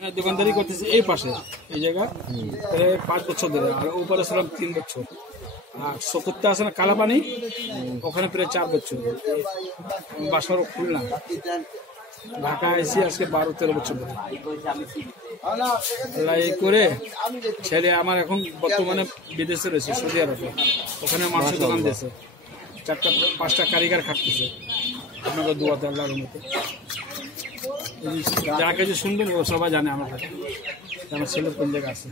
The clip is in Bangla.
দোকানদারি করতেছি এই পাশে এই জায়গা 5 বছর ধরে, আর উপরে ছিলাম 3 বছর। আর সকুত্তা আছে না কালাপানি, ওখানে প্রায় 4 বছর। বাসার খুলনা, ঢাকা এসে আজকে 12-13 বছর ধরে। এই করে ছেলে আমার এখন বর্তমানে বিদেশে রয়েছে, সৌদি আরবে। ওখানে মাংসের দোকান দিয়েছে, 4-5টা কারিগর খাটতেছে। আপনাদের দোয়াতে আল্লাহর রহমতে যা কিছু শুনবেন ও সবাই জানে আমার কাছে, আমার ছেলে কোন জায়গা আছে।